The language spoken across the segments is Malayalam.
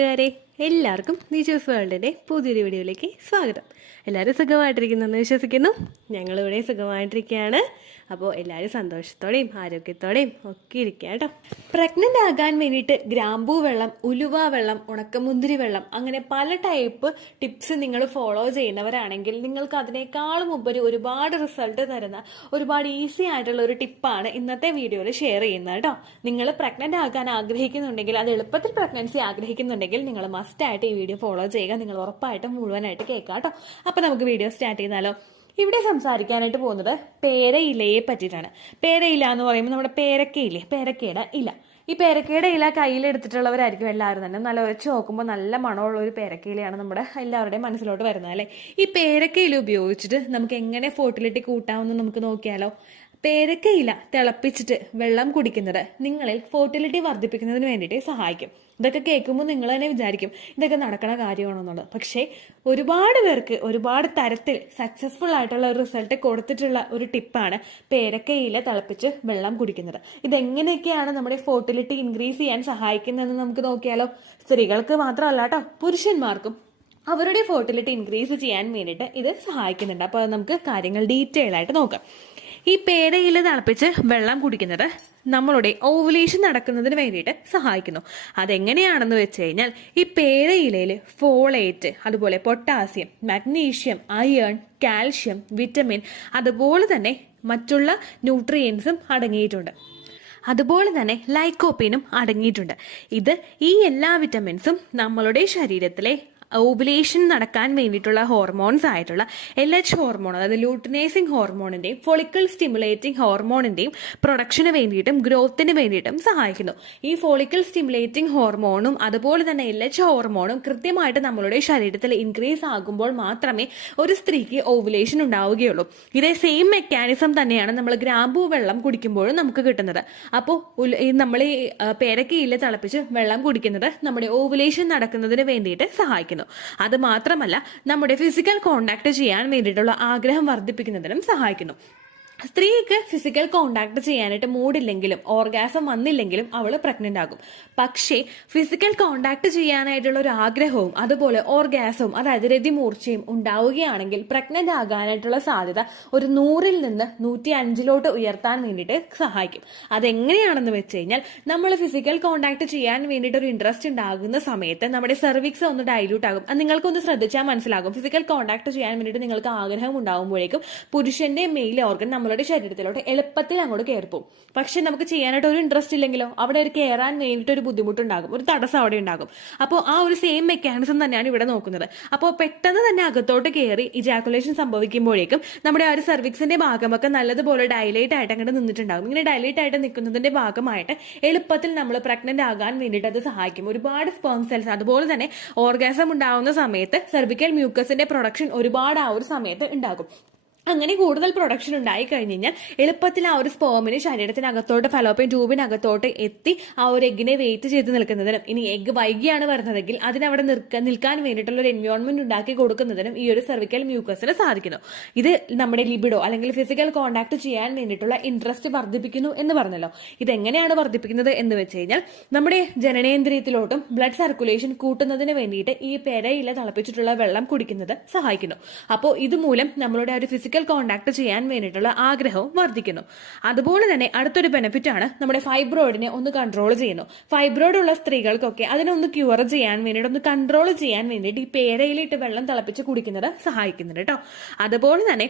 കൂട്ടുകാരെ, എല്ലാവർക്കും നീച്ചൂസ് വേൾഡിൻ്റെ പുതിയൊരു വീഡിയോയിലേക്ക് സ്വാഗതം. എല്ലാവരും സുഖമായിട്ടിരിക്കുന്നെന്ന് വിശ്വസിക്കുന്നു. ഞങ്ങളിവിടെ സുഖമായിട്ടിരിക്കുകയാണ്. അപ്പോൾ എല്ലാവരും സന്തോഷത്തോടെയും ആരോഗ്യത്തോടെയും ഒക്കെ ഇരിക്കുക കേട്ടോ. പ്രഗ്നൻ്റ് ആകാൻ വേണ്ടിയിട്ട് ഗ്രാമ്പൂ വെള്ളം, ഉലുവ വെള്ളം, ഉണക്കമുന്തിരി വെള്ളം, അങ്ങനെ പല ടൈപ്പ് ടിപ്സ് നിങ്ങൾ ഫോളോ ചെയ്യുന്നവരാണെങ്കിൽ നിങ്ങൾക്ക് അതിനേക്കാളും ഉപരി ഒരുപാട് റിസൾട്ട് തരുന്ന ഒരുപാട് ഈസി ആയിട്ടുള്ള ഒരു ടിപ്പാണ് ഇന്നത്തെ വീഡിയോയിൽ ഷെയർ ചെയ്യുന്നത് കേട്ടോ. നിങ്ങൾ പ്രഗ്നൻ്റ് ആകാൻ ആഗ്രഹിക്കുന്നുണ്ടെങ്കിൽ, അത് എളുപ്പത്തിൽ പ്രഗ്നൻസി ആഗ്രഹിക്കുന്നുണ്ടെങ്കിൽ നിങ്ങൾ മസ്റ്റായിട്ട് ഈ വീഡിയോ ഫോളോ ചെയ്യുക. നിങ്ങൾ ഉറപ്പായിട്ടും മുഴുവനായിട്ട് കേൾക്കാം കേട്ടോ. അപ്പോൾ നമുക്ക് വീഡിയോ സ്റ്റാർട്ട് ചെയ്താലോ. ഇവിടെ സംസാരിക്കാനായിട്ട് പോകുന്നത് പേരയിലയെ പറ്റിയിട്ടാണ്. പേരയില എന്ന് പറയുമ്പോൾ നമ്മുടെ പേരക്കയില്ലേ, പേരക്കയുടെ ഇല. ഈ പേരക്കയുടെ ഇല കയ്യിലെടുത്തിട്ടുള്ളവരായിരിക്കും എല്ലാവരും തന്നെ നല്ല ഉരച്ച് നോക്കുമ്പോൾ നല്ല മണമുള്ള ഒരു പേരക്കയിലയാണ് നമ്മുടെ എല്ലാവരുടെയും മനസ്സിലോട്ട് വരുന്നത് അല്ലേ. ഈ പേരക്കയില ഉപയോഗിച്ചിട്ട് നമുക്ക് എങ്ങനെ ഫെർട്ടിലിറ്റി കൂട്ടാമെന്ന് നമുക്ക് നോക്കിയാലോ. പേരക്കയില തിളപ്പിച്ചിട്ട് വെള്ളം കുടിക്കുന്നത് നിങ്ങളിൽ ഫെർട്ടിലിറ്റി വർദ്ധിപ്പിക്കുന്നതിന് വേണ്ടിയിട്ട് സഹായിക്കും. ഇതൊക്കെ കേൾക്കുമ്പോൾ നിങ്ങൾ തന്നെ വിചാരിക്കും ഇതൊക്കെ നടക്കണ കാര്യമാണെന്നുള്ളത്. പക്ഷേ ഒരുപാട് പേർക്ക് ഒരുപാട് തരത്തിൽ സക്സസ്ഫുൾ ആയിട്ടുള്ള ഒരു റിസൾട്ട് കൊടുത്തിട്ടുള്ള ഒരു ടിപ്പാണ് പേരക്കയില തിളപ്പിച്ച് വെള്ളം കുടിക്കുന്നത്. ഇതെങ്ങനെയൊക്കെയാണ് നമ്മുടെ ഫെർട്ടിലിറ്റി ഇൻക്രീസ് ചെയ്യാൻ സഹായിക്കുന്നതെന്ന് നമുക്ക് നോക്കിയാലോ. സ്ത്രീകൾക്ക് മാത്രമല്ല കേട്ടോ, പുരുഷന്മാർക്കും അവരുടെ ഫെർട്ടിലിറ്റി ഇൻക്രീസ് ചെയ്യാൻ വേണ്ടിയിട്ട് ഇത് സഹായിക്കുന്നുണ്ട്. അപ്പോൾ നമുക്ക് കാര്യങ്ങൾ ഡീറ്റെയിൽ ആയിട്ട് നോക്കാം. ഈ പേരയില തിളപ്പിച്ച് വെള്ളം കുടിക്കുന്നത് നമ്മളുടെ ഓവുലേഷൻ നടക്കുന്നതിന് വേണ്ടിയിട്ട് സഹായിക്കുന്നു. അതെങ്ങനെയാണെന്ന് വെച്ച് കഴിഞ്ഞാൽ ഈ പേരയിലയിൽ ഫോളേറ്റ്, അതുപോലെ potassium, magnesium, iron, calcium, vitamin, അതുപോലെ തന്നെ മറ്റുള്ള ന്യൂട്രിയൻസും അടങ്ങിയിട്ടുണ്ട്. അതുപോലെ തന്നെ ലൈക്കോപ്പീനും അടങ്ങിയിട്ടുണ്ട്. ഈ എല്ലാ വിറ്റമിൻസും നമ്മളുടെ ശരീരത്തിലെ ഓവുലേഷൻ നടക്കാൻ വേണ്ടിയിട്ടുള്ള ഹോർമോൺസ് ആയിട്ടുള്ള LH ഹോർമോൺ, അതായത് ലൂട്ടിനൈസിങ് ഹോർമോണിന്റെയും ഫോളിക്കിൾ സ്റ്റിമുലേറ്റിംഗ് ഹോർമോണിന്റെയും പ്രൊഡക്ഷന് വേണ്ടിയിട്ടും ഗ്രോത്തിന് വേണ്ടിയിട്ടും സഹായിക്കുന്നു. ഈ ഫോളിക്കിൾ സ്റ്റിമുലേറ്റിംഗ് ഹോർമോണും അതുപോലെ തന്നെ LH ഹോർമോണും കൃത്യമായിട്ട് നമ്മളുടെ ശരീരത്തിൽ ഇൻക്രീസ് ആകുമ്പോൾ മാത്രമേ ഒരു സ്ത്രീക്ക് ഓവുലേഷൻ ഉണ്ടാവുകയുള്ളൂ. ഇതേ സെയിം മെക്കാനിസം തന്നെയാണ് നമ്മൾ ഗ്രാമ്പൂ വെള്ളം കുടിക്കുമ്പോഴും നമുക്ക് കിട്ടുന്നത്. അപ്പോൾ നമ്മൾ ഈ പേരക്കയില തിളപ്പിച്ച് വെള്ളം കുടിക്കുന്നത് നമ്മുടെ ഓവുലേഷൻ നടക്കുന്നതിന് വേണ്ടിയിട്ട് സഹായിക്കുന്നു. അത് മാത്രമല്ല നമ്മുടെ ഫിസിക്കൽ കോണ്ടാക്ട് ചെയ്യാൻ വേണ്ടിയിട്ടുള്ള ആഗ്രഹം വർദ്ധിപ്പിക്കുന്നതിനും സഹായിക്കുന്നു. സ്ത്രീക്ക് ഫിസിക്കൽ കോണ്ടാക്ട് ചെയ്യാനായിട്ട് മൂടില്ലെങ്കിലും ഓർഗാസം വന്നില്ലെങ്കിലും അവൾ പ്രഗ്നന്റ് ആകും. പക്ഷേ ഫിസിക്കൽ കോണ്ടാക്ട് ചെയ്യാനായിട്ടുള്ള ഒരു ആഗ്രഹവും അതുപോലെ ഓർഗാസവും, അതായത് രതിമൂർച്ചയും ഉണ്ടാവുകയാണെങ്കിൽ പ്രഗ്നന്റ് ആകാനായിട്ടുള്ള സാധ്യത ഒരു 100-ൽ നിന്ന് 105-ലോട്ട് ഉയർത്താൻ വേണ്ടിയിട്ട് സഹായിക്കും. അതെങ്ങനെയാണെന്ന് വെച്ച് കഴിഞ്ഞാൽ, നമ്മൾ ഫിസിക്കൽ കോണ്ടാക്ട് ചെയ്യാൻ വേണ്ടിയിട്ട് ഒരു ഇൻട്രസ്റ്റ് ഉണ്ടാകുന്ന സമയത്ത് നമ്മുടെ സെർവിക്സ് ഒന്ന് ഡൈല്യൂട്ട് ആകും. അത് നിങ്ങൾക്കൊന്ന് ശ്രദ്ധിച്ചാൽ മനസ്സിലാകും. ഫിസിക്കൽ കോണ്ടാക്ട് ചെയ്യാൻ വേണ്ടിയിട്ട് നിങ്ങൾക്ക് ആഗ്രഹം ഉണ്ടാകുമ്പോഴേക്കും പുരുഷന്റെ മെയിൽ ഓർഗൻ നമ്മളുടെ ശരീരത്തിലോട്ട് എളുപ്പത്തിൽ അങ്ങോട്ട് കയറിപ്പോകും. പക്ഷെ നമുക്ക് ചെയ്യാനായിട്ട് ഒരു ഇൻട്രസ്റ്റ് ഇല്ലെങ്കിലോ അവിടെ ഒരു കയറാൻ വേണ്ടിയിട്ട് ഒരു ബുദ്ധിമുട്ടുണ്ടാകും, ഒരു തടസ്സം അവിടെ ഉണ്ടാകും. അപ്പോൾ ആ ഒരു സെയിം മെക്കാനിസം തന്നെയാണ് ഇവിടെ നോക്കുന്നത്. അപ്പോൾ പെട്ടെന്ന് തന്നെ അകത്തോട്ട് കയറി ഇജാക്കുലേഷൻ സംഭവിക്കുമ്പോഴേക്കും നമ്മുടെ ആ ഒരു സെർവിക്സിന്റെ ഭാഗമൊക്കെ നല്ലതുപോലെ ഡൈലേറ്റ് ആയിട്ട് അങ്ങോട്ട് നിന്നിട്ടുണ്ടാകും. ഇങ്ങനെ ഡൈലേറ്റ് ആയിട്ട് നിൽക്കുന്നതിന്റെ ഭാഗമായിട്ട് എളുപ്പത്തിൽ നമ്മൾ പ്രഗ്നന്റ് ആകാൻ വേണ്ടിയിട്ട് അത് സഹായിക്കും. ഒരുപാട് സ്പേം സെൽസ്, അതുപോലെ തന്നെ ഓർഗാസം ഉണ്ടാകുന്ന സമയത്ത് സെർവിക്കൽ മ്യൂക്കസിന്റെ പ്രൊഡക്ഷൻ ഒരുപാട് ആ ഒരു സമയത്ത് ഉണ്ടാകും. അങ്ങനെ കൂടുതൽ പ്രൊഡക്ഷൻ ഉണ്ടായി കഴിഞ്ഞ് കഴിഞ്ഞാൽ എളുപ്പത്തിൽ ആ ഒരു സ്പേമിന് ശരീരത്തിനകത്തോട്ട്, ഫലോപ്പിയൻ ട്യൂബിനകത്തോട്ട് എത്തി ആ ഒരു എഗ്ഗിനെ വെയിറ്റ് ചെയ്ത് നിൽക്കുന്നതിനും, ഇനി എഗ്ഗ് വൈകിയാണ് വരുന്നതെങ്കിൽ അതിനവിടെ നിൽക്കാൻ വേണ്ടിയിട്ടുള്ള ഒരു എൻവയോൺമെന്റ് ഉണ്ടാക്കി കൊടുക്കുന്നതിനും ഈ ഒരു സെർവിക്കൽ മ്യൂക്കസിന് സാധിക്കുന്നു. ഇത് നമ്മുടെ ലിബിഡോ അല്ലെങ്കിൽ ഫിസിക്കൽ കോണ്ടാക്ട് ചെയ്യാൻ വേണ്ടിയിട്ടുള്ള ഇൻട്രസ്റ്റ് വർദ്ധിപ്പിക്കുന്നു എന്ന് പറഞ്ഞല്ലോ. ഇതെങ്ങനെയാണ് വർദ്ധിപ്പിക്കുന്നത് എന്ന് വെച്ച് കഴിഞ്ഞാൽ, നമ്മുടെ ജനനേന്ദ്രിയത്തിലോട്ടും ബ്ലഡ് സർക്കുലേഷൻ കൂട്ടുന്നതിന് വേണ്ടിയിട്ട് ഈ പേരയില തിളപ്പിച്ചിട്ടുള്ള വെള്ളം കുടിക്കുന്നത് സഹായിക്കുന്നു. അപ്പോൾ ഇതുമൂലം നമ്മളുടെ ഒരു ഫിസിക്കൽ കോണ്ടാക്ട് ചെയ്യാൻ വേണ്ടിയിട്ടുള്ള ആഗ്രഹവും വർദ്ധിക്കുന്നു. അതുപോലെ തന്നെ അടുത്തൊരു ബെനിഫിറ്റ് ആണ്, നമ്മുടെ ഫൈബ്രോയിഡിനെ ഒന്ന് കൺട്രോൾ ചെയ്യുന്നു. ഫൈബ്രോയിഡ് ഉള്ള സ്ത്രീകൾക്കൊക്കെ അതിനെ ഒന്ന് ക്യൂർ ചെയ്യാൻ വേണ്ടിയിട്ട്, ഒന്ന് കൺട്രോൾ ചെയ്യാൻ വേണ്ടിയിട്ട് ഈ പേരയിലിട്ട് വെള്ളം തിളപ്പിച്ച് കുടിക്കുന്നത് സഹായിക്കുന്നുണ്ട് കേട്ടോ. അതുപോലെ തന്നെ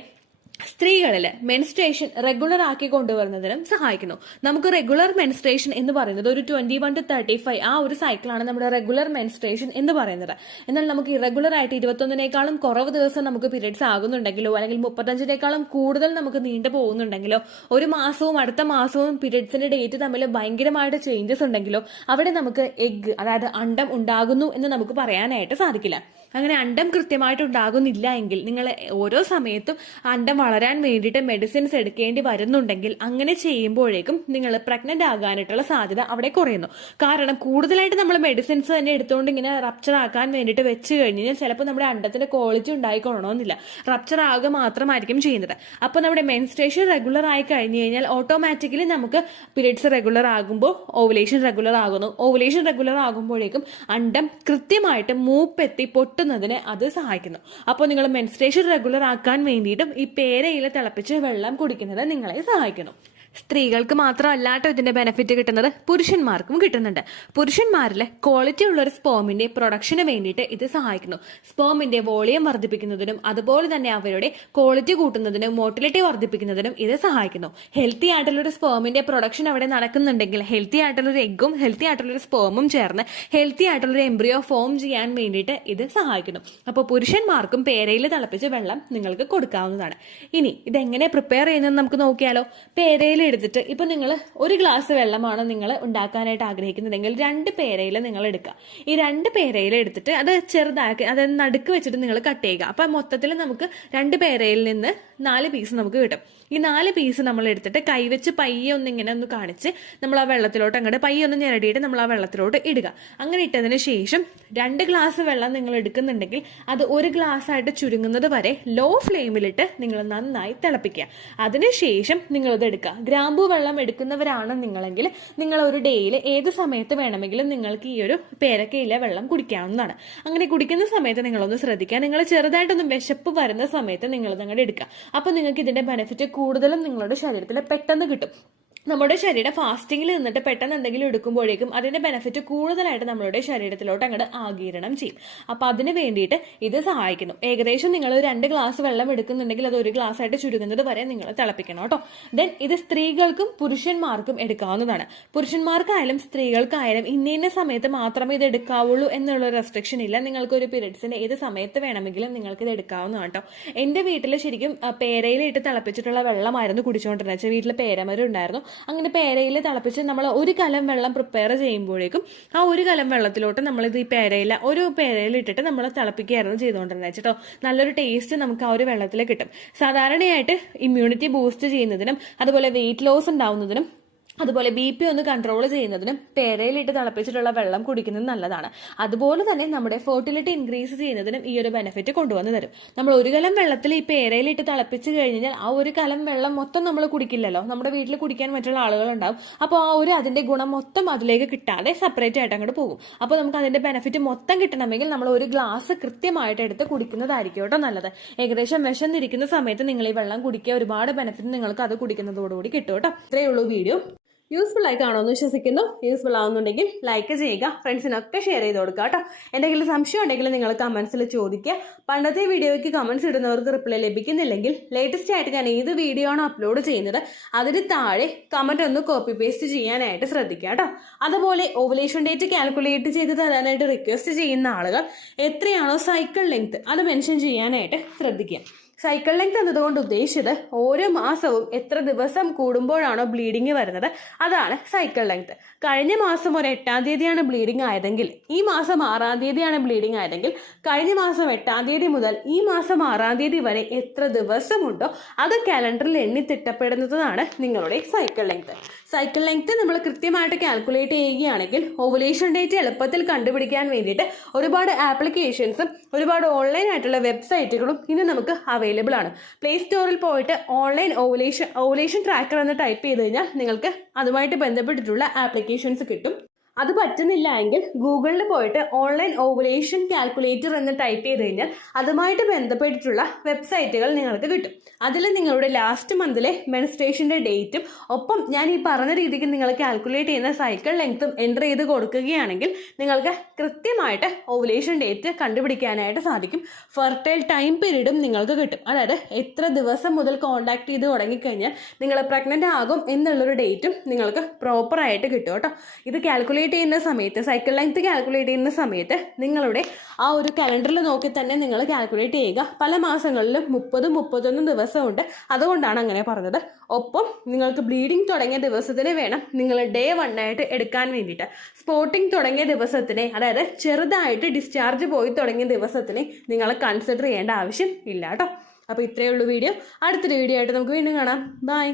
സ്ത്രീകളിൽ മെൻസ്ട്രേഷൻ റെഗുലർ ആക്കി കൊണ്ടുവരുന്നതിനും സഹായിക്കുന്നു. നമുക്ക് റെഗുലർ മെൻസ്ട്രേഷൻ എന്ന് പറയുന്നത് ഒരു 21 to 35 ആ ഒരു സൈക്കിളാണ് നമ്മുടെ റെഗുലർ മെൻസ്ട്രേഷൻ എന്ന് പറയുന്നത്. എന്നാൽ നമുക്ക് ഇറഗുലർ ആയിട്ട് 21-നേക്കാളും കുറവ് ദിവസം നമുക്ക് പീരിയഡ്സ് ആകുന്നുണ്ടെങ്കിലോ അല്ലെങ്കിൽ 35-നേക്കാളും കൂടുതൽ നമുക്ക് നീണ്ടു പോകുന്നുണ്ടെങ്കിലോ, ഒരു മാസവും അടുത്ത മാസവും പീരിയഡ്സിന്റെ ഡേറ്റ് തമ്മിൽ ഭയങ്കരമായിട്ട് ചേഞ്ചസ് ഉണ്ടെങ്കിലോ അവിടെ നമുക്ക് എഗ്ഗ്, അതായത് അണ്ടം ഉണ്ടാകുന്നു എന്ന് നമുക്ക് പറയാനായിട്ട് സാധിക്കില്ല. അങ്ങനെ അണ്ടം കൃത്യമായിട്ട് ഉണ്ടാകുന്നില്ല എങ്കിൽ നിങ്ങൾ ഓരോ സമയത്തും അണ്ടം വളരാൻ വേണ്ടിയിട്ട് മെഡിസിൻസ് എടുക്കേണ്ടി വരുന്നുണ്ടെങ്കിൽ അങ്ങനെ ചെയ്യുമ്പോഴേക്കും നിങ്ങൾ പ്രഗ്നന്റ് ആകാനായിട്ടുള്ള സാധ്യത അവിടെ കുറയുന്നു. കാരണം കൂടുതലായിട്ട് നമ്മൾ മെഡിസിൻസ് തന്നെ എടുത്തുകൊണ്ട് ഇങ്ങനെ റപ്ചർ ആക്കാൻ വേണ്ടിയിട്ട് വെച്ച് കഴിഞ്ഞാൽ ചിലപ്പോൾ നമ്മുടെ അണ്ടത്തിന്റെ ക്വാളിറ്റി ഉണ്ടായിക്കൊള്ളണമെന്നില്ല, റപ്ചർ ആകുക മാത്രമായിരിക്കും ചെയ്യുന്നത്. അപ്പോൾ നമ്മുടെ മെൻസ്ട്രേഷൻ റെഗുലർ ആയി കഴിഞ്ഞു കഴിഞ്ഞാൽ ഓട്ടോമാറ്റിക്കലി നമുക്ക് പീരിയഡ്സ് റെഗുലർ ആകുമ്പോൾ ഓവുലേഷൻ റെഗുലർ ആകുന്നു. ഓവുലേഷൻ റെഗുലർ ആകുമ്പോഴേക്കും അണ്ടം കൃത്യമായിട്ട് മൂപ്പെത്തി പൊട്ടുന്നതിന് അത് സഹായിക്കുന്നു. അപ്പോൾ നിങ്ങൾ മെൻസ്ട്രേഷൻ റെഗുലർ ആക്കാൻ വേണ്ടിയിട്ടും ഈ പേരയില തിളപ്പിച്ച് വെള്ളം കുടിക്കുന്നത് നിങ്ങളെ സഹായിക്കുന്നു. സ്ത്രീകൾക്ക് മാത്രമല്ലാട്ടോ ഇതിന്റെ ബെനിഫിറ്റ് കിട്ടുന്നത്, പുരുഷന്മാർക്കും കിട്ടുന്നുണ്ട്. പുരുഷന്മാരിലെ ക്വാളിറ്റി ഉള്ള ഒരു സ്പേമിന്റെ പ്രൊഡക്ഷന് വേണ്ടിയിട്ട് ഇത് സഹായിക്കുന്നു. സ്പേമിന്റെ വോളിയം വർദ്ധിപ്പിക്കുന്നതിനും അതുപോലെ തന്നെ അവരുടെ ക്വാളിറ്റി കൂട്ടുന്നതിനും മോട്ടിലിറ്റി വർദ്ധിപ്പിക്കുന്നതിനും ഇത് സഹായിക്കുന്നു. ഹെൽത്തി ആയിട്ടുള്ള ഒരു സ്പേമിന്റെ പ്രൊഡക്ഷൻ അവിടെ നടക്കുന്നുണ്ടെങ്കിൽ ഹെൽത്തി ആയിട്ടുള്ള ഒരു എഗ്ഗും ഹെൽത്തി ആയിട്ടുള്ള ഒരു സ്പേമും ചേർന്ന് ഹെൽത്തി ആയിട്ടുള്ള ഒരു എംബ്രിയോ ഫോം ചെയ്യാൻ വേണ്ടിയിട്ട് ഇത് സഹായിക്കുന്നു. അപ്പോൾ പുരുഷന്മാർക്കും പേരയിൽ തിളപ്പിച്ച് വെള്ളം നിങ്ങൾക്ക് കൊടുക്കാവുന്നതാണ്. ഇനി ഇതെങ്ങനെ പ്രിപ്പയർ ചെയ്യുന്നത് നമുക്ക് നോക്കിയാലോ. പേരയിൽ എടുത്തിട്ട് ഇപ്പൊ നിങ്ങൾ ഒരു ഗ്ലാസ് വെള്ളമാണ് നിങ്ങൾ ഉണ്ടാക്കാനായിട്ട് ആഗ്രഹിക്കുന്നതെങ്കിൽ 2 പേരയില നിങ്ങൾ എടുക്കുക. ഈ 2 പേരയില എടുത്തിട്ട് അത് ചെറുതാക്കി അതായത് നടുക്ക് വെച്ചിട്ട് നിങ്ങൾ കട്ട് ചെയ്യുക. അപ്പൊ മൊത്തത്തിൽ നമുക്ക് 2 പേരയിൽ നിന്ന് 4 പീസ് നമുക്ക് കിട്ടും. ഈ 4 പീസ് നമ്മൾ എടുത്തിട്ട് കൈവച്ച് പയ്യെ ഒന്ന് ഇങ്ങനെ ഒന്ന് കാണിച്ച് നമ്മൾ ആ വെള്ളത്തിലോട്ട് അങ്ങോട്ട് പയ്യെ ഒന്ന് ഞെരടിയിട്ട് നമ്മൾ ആ വെള്ളത്തിലോട്ട് ഇടുക. അങ്ങനെ ഇട്ടതിന് ശേഷം 2 ഗ്ലാസ് വെള്ളം നിങ്ങൾ എടുക്കുന്നുണ്ടെങ്കിൽ അത് 1 ഗ്ലാസ് ആയിട്ട് ചുരുങ്ങുന്നത് വരെ ലോ ഫ്ലെയിമിലിട്ട് നിങ്ങൾ നന്നായി തിളപ്പിക്കുക. അതിനുശേഷം നിങ്ങളിത് എടുക്കുക. ഗ്രാമ്പൂ വെള്ളം എടുക്കുന്നവരാണ് നിങ്ങളെങ്കിൽ നിങ്ങൾ ഒരു ഡേയിൽ ഏത് സമയത്ത് വേണമെങ്കിലും നിങ്ങൾക്ക് ഈ ഒരു പേരക്കയില വെള്ളം കുടിക്കാവുന്നതാണ്. അങ്ങനെ കുടിക്കുന്ന സമയത്ത് നിങ്ങളൊന്ന് ശ്രദ്ധിക്കുക. നിങ്ങൾ ചെറുതായിട്ടൊന്ന് വിശപ്പ് വരുന്ന സമയത്ത് നിങ്ങളിത് അങ്ങോട്ട് എടുക്കുക. അപ്പോൾ നിങ്ങൾക്ക് ഇതിന്റെ ബെനിഫിറ്റ് കൂടുതലും നിങ്ങളുടെ ശരീരത്തിൽ പെട്ടെന്ന് കിട്ടും. നമ്മുടെ ശരീരം ഫാസ്റ്റിംഗിൽ നിന്നിട്ട് പെട്ടെന്ന് എന്തെങ്കിലും എടുക്കുമ്പോഴേക്കും അതിന്റെ ബെനിഫിറ്റ് കൂടുതലായിട്ട് നമ്മളുടെ ശരീരത്തിലോട്ട് അങ്ങോട്ട് ആഗിരണം ചെയ്യും. അപ്പൊ അതിന് വേണ്ടിയിട്ട് ഇത് സഹായിക്കുന്നു. ഏകദേശം നിങ്ങൾ 2 ഗ്ലാസ് വെള്ളം എടുക്കുന്നുണ്ടെങ്കിൽ അത് 1 ഗ്ലാസ് ആയിട്ട് ചുരുങ്ങുന്നത് വരെ നിങ്ങൾ തിളപ്പിക്കണം കേട്ടോ. ദെൻ ഇത് സ്ത്രീകൾക്കും പുരുഷന്മാർക്കും എടുക്കാവുന്നതാണ്. പുരുഷന്മാർക്കായാലും സ്ത്രീകൾക്കായാലും ഇന്ന സമയത്ത് മാത്രമേ ഇത് എടുക്കാവുള്ളൂ എന്നുള്ള റെസ്ട്രിക്ഷൻ ഇല്ല. നിങ്ങൾക്ക് ഒരു പീരിയഡ്സിന് ഏത് സമയത്ത് വേണമെങ്കിലും നിങ്ങൾക്ക് ഇത് എടുക്കാവുന്നതാണ് കേട്ടോ. എന്റെ വീട്ടിൽ ശരിക്കും പേരയിലിട്ട് തിളപ്പിച്ചിട്ടുള്ള വെള്ളമായിരുന്നു കുടിച്ചുകൊണ്ടിരുന്നത്. വീട്ടിൽ പേരമരം ഉണ്ടായിരുന്നു. അങ്ങനെ പേരയിൽ തിളപ്പിച്ച് നമ്മൾ 1 കലം വെള്ളം പ്രിപ്പയർ ചെയ്യുമ്പോഴേക്കും ആ 1 കലം വെള്ളത്തിലോട്ട് നമ്മളിത് ഈ ഒരു പേരയിൽ ഇട്ടിട്ട് നമ്മൾ തിളപ്പിക്കുകയായിരുന്നു ചെയ്തുകൊണ്ടിരുന്നത് കേട്ടോ. നല്ലൊരു ടേസ്റ്റ് നമുക്ക് ആ ഒരു വെള്ളത്തിൽ കിട്ടും. സാധാരണയായിട്ട് ഇമ്മ്യൂണിറ്റി ബൂസ്റ്റ് ചെയ്യുന്നതിനും അതുപോലെ വെയിറ്റ് ലോസ് ഉണ്ടാവുന്നതിനും അതുപോലെ BP ഒന്ന് കൺട്രോൾ ചെയ്യുന്നതിനും പേരയിലിട്ട് തിളപ്പിച്ചിട്ടുള്ള വെള്ളം കുടിക്കുന്നത് നല്ലതാണ്. അതുപോലെ തന്നെ നമ്മുടെ ഫെർട്ടിലിറ്റി ഇൻക്രീസ് ചെയ്യുന്നതിനും ഈ ഒരു ബെനിഫിറ്റ് കൊണ്ടുവന്ന് തരും. നമ്മൾ 1 കലം വെള്ളത്തിൽ ഈ പേരയിലിട്ട് തിളപ്പിച്ച് കഴിഞ്ഞാൽ ആ 1 കലം വെള്ളം മൊത്തം നമ്മൾ കുടിക്കില്ലല്ലോ. നമ്മുടെ വീട്ടിൽ കുടിക്കാൻ മറ്റുള്ള ആളുകളുണ്ടാവും. അപ്പോൾ അതിന്റെ ഗുണം മൊത്തം അതിലേക്ക് കിട്ടാതെ സെപ്പറേറ്റ് ആയിട്ട് അങ്ങോട്ട് പോകും. അപ്പോൾ നമുക്ക് അതിന്റെ ബെനിഫിറ്റ് മൊത്തം കിട്ടണമെങ്കിൽ നമ്മൾ 1 ഗ്ലാസ് കൃത്യമായിട്ട് എടുത്ത് കുടിക്കുന്നതായിരിക്കും കേട്ടോ നല്ലത്. ഏകദേശം വിശന്നിരിക്കുന്ന സമയത്ത് നിങ്ങൾ ഈ വെള്ളം കുടിക്കുക. ഒരുപാട് ബെനിഫിറ്റ് നിങ്ങൾക്ക് അത് കുടിക്കുന്നതോടുകൂടി കിട്ടും കേട്ടോ. ഇത്രയേ ഉള്ളൂ വീഡിയോ. യൂസ്ഫുൾ ആയി കാണുമെന്ന് വിശ്വസിക്കുന്നു. യൂസ്ഫുൾ ആവുന്നുണ്ടെങ്കിൽ ലൈക്ക് ചെയ്യുക, ഫ്രണ്ട്സിനൊക്കെ ഷെയർ ചെയ്ത് കൊടുക്കുക കേട്ടോ. എന്തെങ്കിലും സംശയം ഉണ്ടെങ്കിൽ നിങ്ങൾ കമൻസിൽ ചോദിക്കുക. പണ്ടത്തെ വീഡിയോയ്ക്ക് കമൻസ് ഇടുന്നവർക്ക് റിപ്ലൈ ലഭിക്കുന്നില്ലെങ്കിൽ ലേറ്റസ്റ്റ് ആയിട്ട് ഞാൻ ഏത് വീഡിയോ ആണോ അപ്ലോഡ് ചെയ്യുന്നത് അതിന് താഴെ കമൻറ്റ് ഒന്ന് കോപ്പി പേസ്റ്റ് ചെയ്യാനായിട്ട് ശ്രദ്ധിക്കുക കേട്ടോ. അതുപോലെ ഓവുലേഷൻ ഡേറ്റ് കാൽക്കുലേറ്റ് ചെയ്ത് തരാനായിട്ട് റിക്വസ്റ്റ് ചെയ്യുന്ന ആളുകൾ എത്രയാണോ സൈക്കിൾ ലെങ്ത് അത് മെൻഷൻ ചെയ്യാനായിട്ട് ശ്രദ്ധിക്കുക. സൈക്കിൾ ലെങ്ത് എന്നതുകൊണ്ട് ഉദ്ദേശിച്ചത് ഓരോ മാസവും എത്ര ദിവസം കൂടുമ്പോഴാണോ ബ്ലീഡിങ് വരുന്നത് അതാണ് സൈക്കിൾ ലെങ്ത്. കഴിഞ്ഞ മാസം ഒരു 8-ാം തീയതിയാണ് ബ്ലീഡിങ് ആയതെങ്കിൽ ഈ മാസം 6-ാം തീയതിയാണ് ബ്ലീഡിങ് ആയതെങ്കിൽ കഴിഞ്ഞ മാസം 8-ാം തീയതി മുതൽ ഈ മാസം 6-ാം തീയതി വരെ എത്ര ദിവസമുണ്ടോ അത് കാലണ്ടറിൽ എണ്ണി തിട്ടപ്പെടുന്നതാണ് നിങ്ങളുടെ സൈക്കിൾ ലെങ്ത്. സൈക്കിൾ ലെങ്ത് നമ്മൾ കൃത്യമായിട്ട് കാൽക്കുലേറ്റ് ചെയ്യുകയാണെങ്കിൽ ഓവുലേഷൻ ഡേറ്റ് എളുപ്പത്തിൽ കണ്ടുപിടിക്കാൻ വേണ്ടിയിട്ട് ഒരുപാട് ആപ്ലിക്കേഷൻസും ഒരുപാട് ഓൺലൈൻ ആയിട്ടുള്ള വെബ്സൈറ്റുകളും ഇന്ന് നമുക്ക് അവൈലബിൾ ആണ്. പ്ലേ സ്റ്റോറിൽ പോയിട്ട് ഓൺലൈൻ ഓവുലേഷൻ ട്രാക്കർ എന്ന് ടൈപ്പ് ചെയ്ത് കഴിഞ്ഞാൽ നിങ്ങൾക്ക് അതുമായിട്ട് ബന്ധപ്പെട്ടിട്ടുള്ള ആപ്ലിക്കേഷൻസ് കിട്ടും. അത് പറ്റുന്നില്ല എങ്കിൽ ഗൂഗിളിൽ പോയിട്ട് ഓൺലൈൻ ഓവുലേഷൻ കാൽക്കുലേറ്റർ എന്ന് ടൈപ്പ് ചെയ്ത് കഴിഞ്ഞാൽ അതുമായിട്ട് ബന്ധപ്പെട്ടിട്ടുള്ള വെബ്സൈറ്റുകൾ നിങ്ങൾക്ക് കിട്ടും. അതിൽ നിങ്ങളുടെ ലാസ്റ്റ് മന്തിലെ മെൻസ്ട്രേഷൻ്റെ ഡേറ്റും ഒപ്പം ഞാൻ ഈ പറഞ്ഞ രീതിക്ക് നിങ്ങൾ കാൽക്കുലേറ്റ് ചെയ്യുന്ന സൈക്കിൾ ലെങ്ത്തും എൻ്റർ ചെയ്ത് കൊടുക്കുകയാണെങ്കിൽ നിങ്ങൾക്ക് കൃത്യമായിട്ട് ഓവുലേഷൻ ഡേറ്റ് കണ്ടുപിടിക്കാനായിട്ട് സാധിക്കും. ഫെർട്ടൈൽ ടൈം പീരീഡും നിങ്ങൾക്ക് കിട്ടും. അതായത് എത്ര ദിവസം മുതൽ കോൺടാക്ട് ചെയ്ത് തുടങ്ങിക്കഴിഞ്ഞാൽ നിങ്ങൾ പ്രഗ്നൻ്റ് ആകും എന്നുള്ളൊരു ഡേറ്റും നിങ്ങൾക്ക് പ്രോപ്പറായിട്ട് കിട്ടും കേട്ടോ. ഇത് കാൽക്കുലേറ്റ് കാൽക്കുലേറ്റ് ചെയ്യുന്ന സമയത്ത്, സൈക്കിൾ ലെങ്ത് കാൽക്കുലേറ്റ് ചെയ്യുന്ന സമയത്ത് നിങ്ങളുടെ ആ ഒരു കലണ്ടറിൽ നോക്കി തന്നെ നിങ്ങൾ കാൽക്കുലേറ്റ് ചെയ്യുക. പല മാസങ്ങളിലും 30-31 ദിവസമുണ്ട്, അതുകൊണ്ടാണ് അങ്ങനെ പറഞ്ഞത്. ഒപ്പം നിങ്ങൾക്ക് ബ്ലീഡിങ് തുടങ്ങിയ ദിവസത്തിന് വേണം നിങ്ങൾ ഡേ 1 ആയിട്ട് എടുക്കാൻ വേണ്ടിയിട്ട്. സ്പോട്ടിങ് തുടങ്ങിയ ദിവസത്തിനെ, അതായത് ചെറുതായിട്ട് ഡിസ്ചാർജ് പോയി തുടങ്ങിയ ദിവസത്തിനെ നിങ്ങൾ കൺസിഡർ ചെയ്യേണ്ട ആവശ്യം ഇല്ല കേട്ടോ. അപ്പോൾ ഇത്രയേ ഉള്ളൂ വീഡിയോ. അടുത്തൊരു വീഡിയോ ആയിട്ട് നമുക്ക് വീണ്ടും കാണാം. ബൈ.